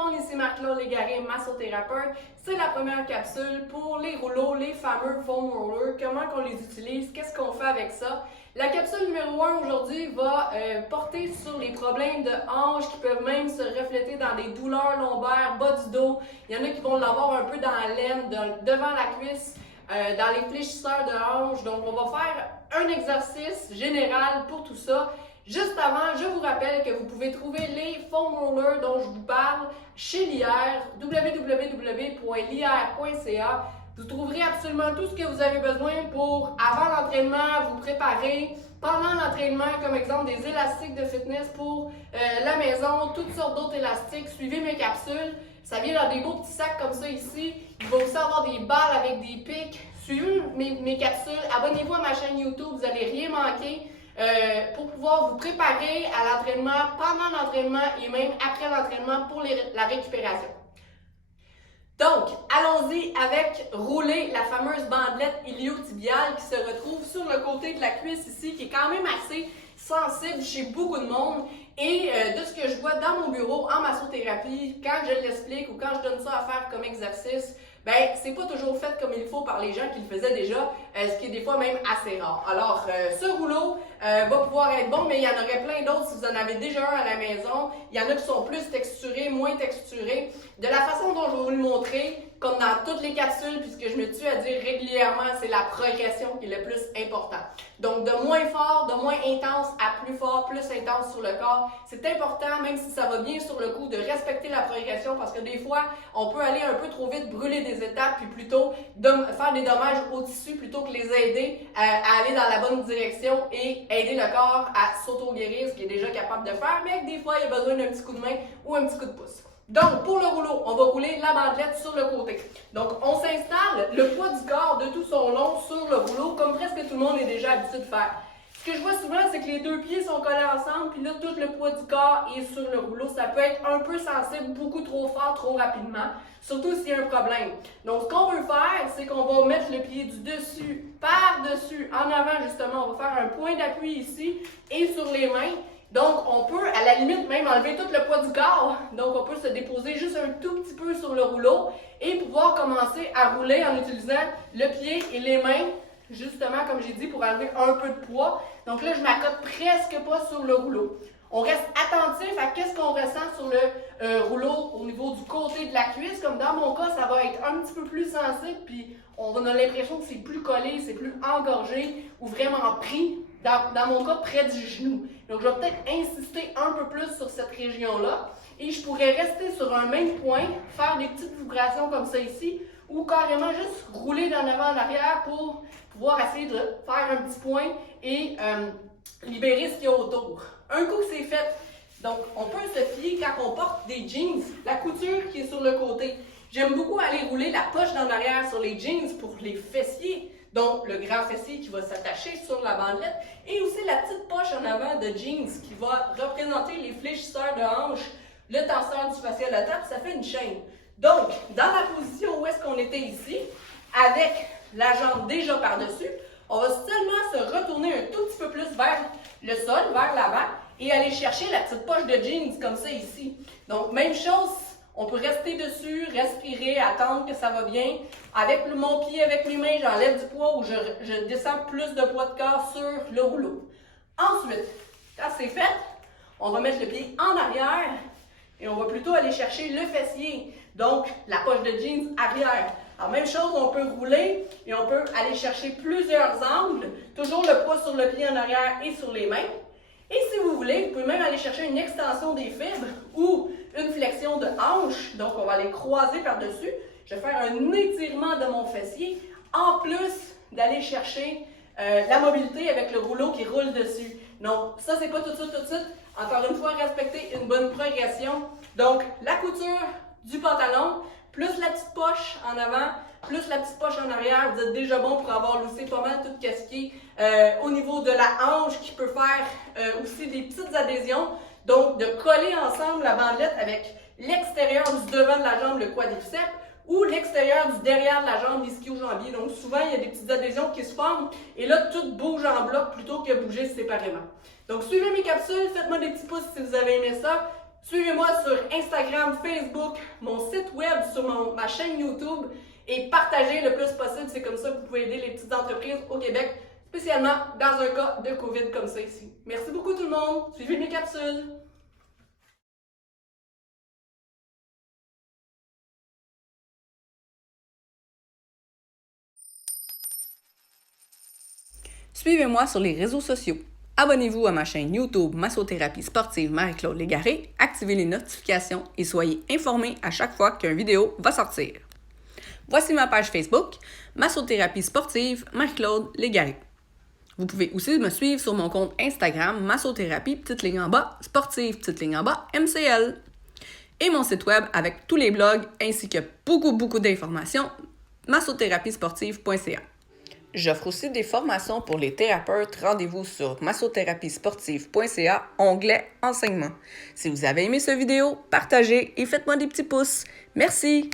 monde, ici Marc-Claude Légaré, massothérapeute. C'est la première capsule pour les rouleaux, les fameux foam rollers. Comment qu'on les utilise, qu'est-ce qu'on fait avec ça? La capsule numéro 1 aujourd'hui va porter sur les problèmes de hanches qui peuvent même se refléter dans des douleurs lombaires, bas du dos. Il y en a qui vont l'avoir un peu dans la laine, devant la cuisse, dans les fléchisseurs de hanches. Donc on va faire un exercice général pour tout ça. Juste avant, je vous rappelle que vous pouvez trouver les foam rollers dont je vous parle chez l'IR, www.lier.ca. Vous trouverez absolument tout ce que vous avez besoin pour, avant l'entraînement, vous préparer, pendant l'entraînement, comme exemple des élastiques de fitness pour la maison, toutes sortes d'autres élastiques. Suivez mes capsules. Ça vient dans des beaux petits sacs comme ça ici. Il va aussi avoir des balles avec des pics. Suivez mes capsules. Abonnez-vous à ma chaîne YouTube, vous n'allez rien manquer. Pour pouvoir vous préparer à l'entraînement, pendant l'entraînement et même après l'entraînement pour la récupération. Donc, allons-y avec rouler la fameuse bandelette iliotibiale qui se retrouve sur le côté de la cuisse ici, qui est quand même assez sensible chez beaucoup de monde. Et de ce que je vois dans mon bureau en massothérapie, quand je l'explique ou quand je donne ça à faire comme exercice, ben c'est pas toujours fait comme il faut par les gens qui le faisaient déjà, ce qui est des fois même assez rare. Alors, ce rouleau va pouvoir être bon, mais il y en aurait plein d'autres si vous en avez déjà un à la maison. Il y en a qui sont plus texturés, moins texturés. De la façon dont je vais vous le montrer, comme dans toutes les capsules, puisque je me tue à dire régulièrement, c'est la progression qui est le plus important. Donc, de moins fort, de moins intense à plus fort, plus intense sur le corps. C'est important, même si ça va bien sur le coup, de respecter la progression parce que des fois, on peut aller un peu trop vite, brûler des étapes, puis plutôt faire des dommages au tissu plutôt que les aider à aller dans la bonne direction et aider le corps à s'auto-guérir, ce qu'il est déjà capable de faire, mais que des fois, il y a besoin d'un petit coup de main ou un petit coup de pouce. Donc, pour le rouleau, on va rouler la bandelette sur le côté. Donc, on s'installe le poids du corps de tout son long sur le rouleau, comme presque tout le monde est déjà habitué de faire. Ce que je vois souvent, c'est que les deux pieds sont collés ensemble, puis là, tout le poids du corps est sur le rouleau. Ça peut être un peu sensible, beaucoup trop fort, trop rapidement, surtout s'il y a un problème. Donc, ce qu'on veut faire, c'est qu'on va mettre le pied du dessus, par-dessus, en avant, justement. On va faire un point d'appui ici et sur les mains. Donc, on peut, à la limite, même enlever tout le poids du corps. Donc, on peut se déposer juste un tout petit peu sur le rouleau et pouvoir commencer à rouler en utilisant le pied et les mains, justement, comme j'ai dit, pour enlever un peu de poids. Donc là, je m'accote presque pas sur le rouleau. On reste attentif à qu'est-ce qu'on ressent sur le rouleau au niveau du côté de la cuisse. Comme dans mon cas, ça va être un petit peu plus sensible, puis on a l'impression que c'est plus collé, c'est plus engorgé ou vraiment pris. Dans mon cas, près du genou. Donc, je vais peut-être insister un peu plus sur cette région-là. Et je pourrais rester sur un même point, faire des petites vibrations comme ça ici, ou carrément juste rouler d'en avant en arrière pour pouvoir essayer de faire un petit point et libérer ce qu'il y a autour. Un coup que c'est fait, donc on peut se fier quand on porte des jeans, la couture qui est sur le côté. J'aime beaucoup aller rouler la poche d'en arrière sur les jeans pour les fessiers. Donc, le grand fessier qui va s'attacher sur la bandelette et aussi la petite poche en avant de jeans qui va représenter les fléchisseurs de hanche, le tenseur du fascia latéral, ça fait une chaîne. Donc, dans la position où est-ce qu'on était ici, avec la jambe déjà par-dessus, on va seulement se retourner un tout petit peu plus vers le sol, vers l'avant et aller chercher la petite poche de jeans comme ça ici. Donc, même chose. On peut rester dessus, respirer, attendre que ça va bien. Avec mon pied, avec mes mains, j'enlève du poids ou je descends plus de poids de corps sur le rouleau. Ensuite, quand c'est fait, on va mettre le pied en arrière et on va plutôt aller chercher le fessier. Donc, la poche de jeans arrière. Alors, même chose, on peut rouler et on peut aller chercher plusieurs angles. Toujours le poids sur le pied en arrière et sur les mains. Et si vous voulez, vous pouvez même aller chercher une extension des fibres ou une flexion de hanche. Donc, on va les croiser par-dessus. Je vais faire un étirement de mon fessier, en plus d'aller chercher la mobilité avec le rouleau qui roule dessus. Donc, ça, c'est pas tout de suite, tout de suite. Encore une fois, respecter une bonne progression. Donc, la couture du pantalon, plus la petite poche en avant, plus la petite poche en arrière, vous êtes déjà bon pour avoir loussé pas mal tout ce qui est au niveau de la hanche qui peut faire aussi des petites adhésions. Donc, de coller ensemble la bandelette avec l'extérieur du devant de la jambe, le quadriceps, ou l'extérieur du derrière de la jambe, l'ischio-jambier. Donc, souvent, il y a des petites adhésions qui se forment et là, tout bouge en bloc plutôt que bouger séparément. Donc, suivez mes capsules, faites-moi des petits pouces si vous avez aimé ça. Suivez-moi sur Instagram, Facebook, mon site web, sur ma chaîne YouTube et partagez le plus possible. C'est comme ça que vous pouvez aider les petites entreprises au Québec, spécialement dans un cas de COVID comme ça ici. Merci beaucoup tout le monde. Suivez mes capsules. Suivez-moi sur les réseaux sociaux. Abonnez-vous à ma chaîne YouTube Massothérapie sportive Marie-Claude Légaré, activez les notifications et soyez informés à chaque fois qu'une vidéo va sortir. Voici ma page Facebook Massothérapie sportive Marie-Claude Légaré. Vous pouvez aussi me suivre sur mon compte Instagram Massothérapie petite ligne en bas sportive petite ligne en bas MCL et mon site web avec tous les blogs ainsi que beaucoup d'informations massotherapiesportive.ca. J'offre aussi des formations pour les thérapeutes. Rendez-vous sur massotherapiesportive.ca, onglet enseignement. Si vous avez aimé cette vidéo, partagez et faites-moi des petits pouces. Merci!